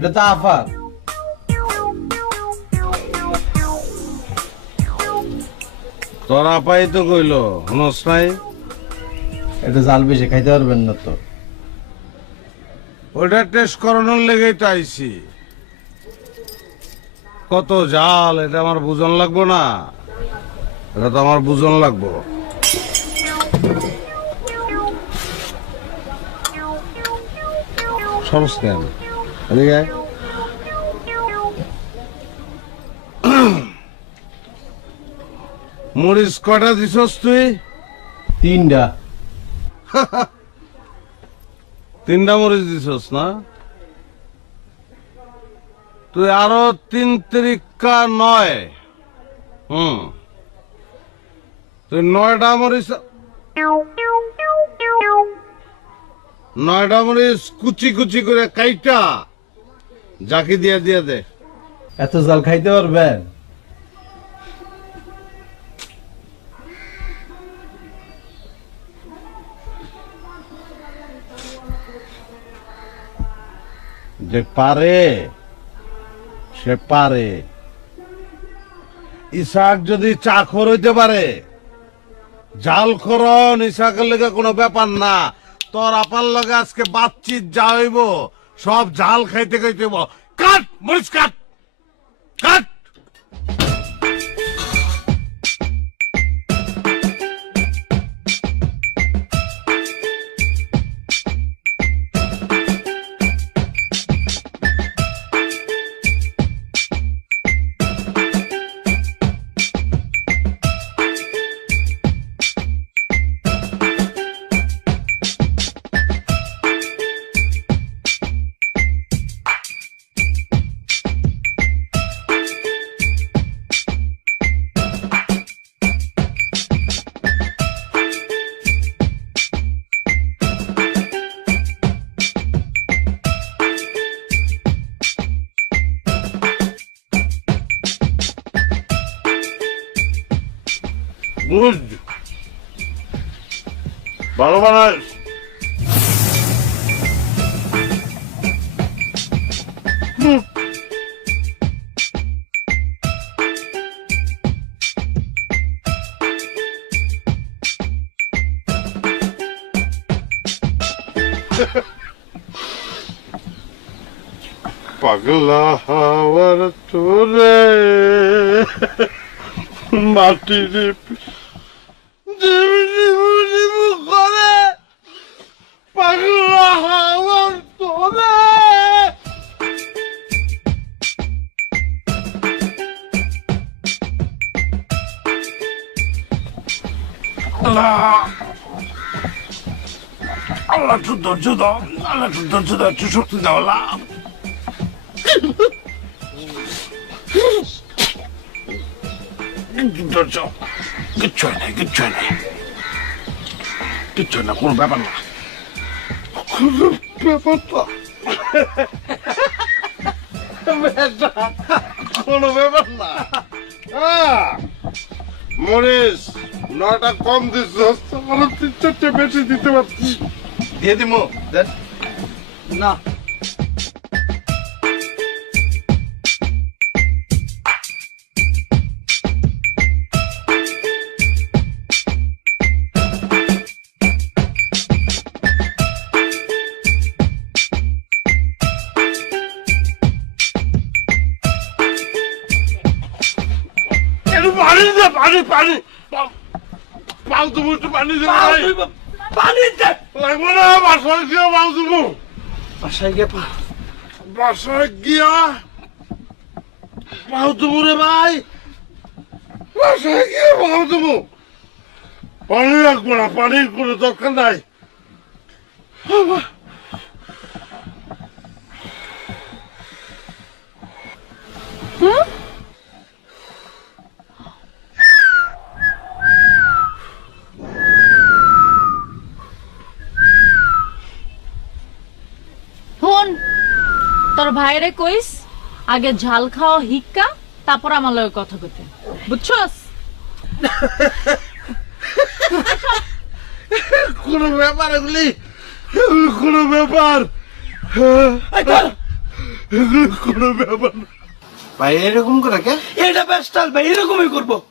এটা তো আফার। তোর আপাই তো কইলো হনস নাই। এটা জাল বেশি খাইতে পারবেন না তো। ওইটা টেস্ট করানোর লেগেই তো আইছি। কত জাল এটা আমার বুঝন লাগবো না? এটা তো আমার বুঝন লাগবো। সরস কেন এদিকে আয়। মরিচ কটা দিছস তুই? 3টা। 3টা মরিচ দিছস না? তুই আরো 3 তিরিকা 9। তুই 9টা মরিচ, 9টা মরিচ কুচি কুচি করে কাইটা জাকি দিয়া দিয়া দে। এত জাল খাইতে পারবেন? যে পারে সে পারে। ইসাক যদি চাখর হইতে পারে, জাল খরন ইসাকের লেগে কোনো ব্যাপার না। তোর আপার লগে আজকে বাতচিত যা হইব সব জাল খাইতে খাইতে হইব। কাট মরিচ কাট, কাট। গুড, ভালো বানাস। পাগলা হাওয়ার তোরে মাটির করে পাগলা হাওয়ার তোরে। আল্লাহ আল্লাহ একটু ধৈর্য দাও, আল্লাহ একটু ধৈর্য দাও, একটু শক্তি দাও আল্লাহ। ধৈর্য, কিচ্ছু হয় নাই, কিচ্ছু হয় নাই, কিচ্ছু না, কোনো ব্যাপার না, কোনো ব্যাপার না, কোনো ব্যাপার না। মরিস 9টা কম দিস, আরো 3-4টে বেশি দিতে পারছি। দিয়ে দিমু দেন না। পানি দে, পানি পানি, পাল তুমি একটু পানি দে, পানি দে। লাগবে না। বাসায় গিয়া পাল তুমি, বাসায় গিয়ে বাসায় গিয়া পাল তুমি রে ভাই, বাসায় গিয়া পাল তুমি। পানি লাগবে না, পানির কোনো দরকার নাই। শোন, তোর ভাইরে কইস আগে ঝাল খাওয়া হিক্কা, তারপর আমার লগে কথা কইতে, বুঝছস? কোনো ব্যাপার এগুলি, কোনো ব্যাপার। এগুলো কোনো ব্যাপার না। ভাই এরকম করে কে? এটা বেস্টাল ভাই এরকমই করবো।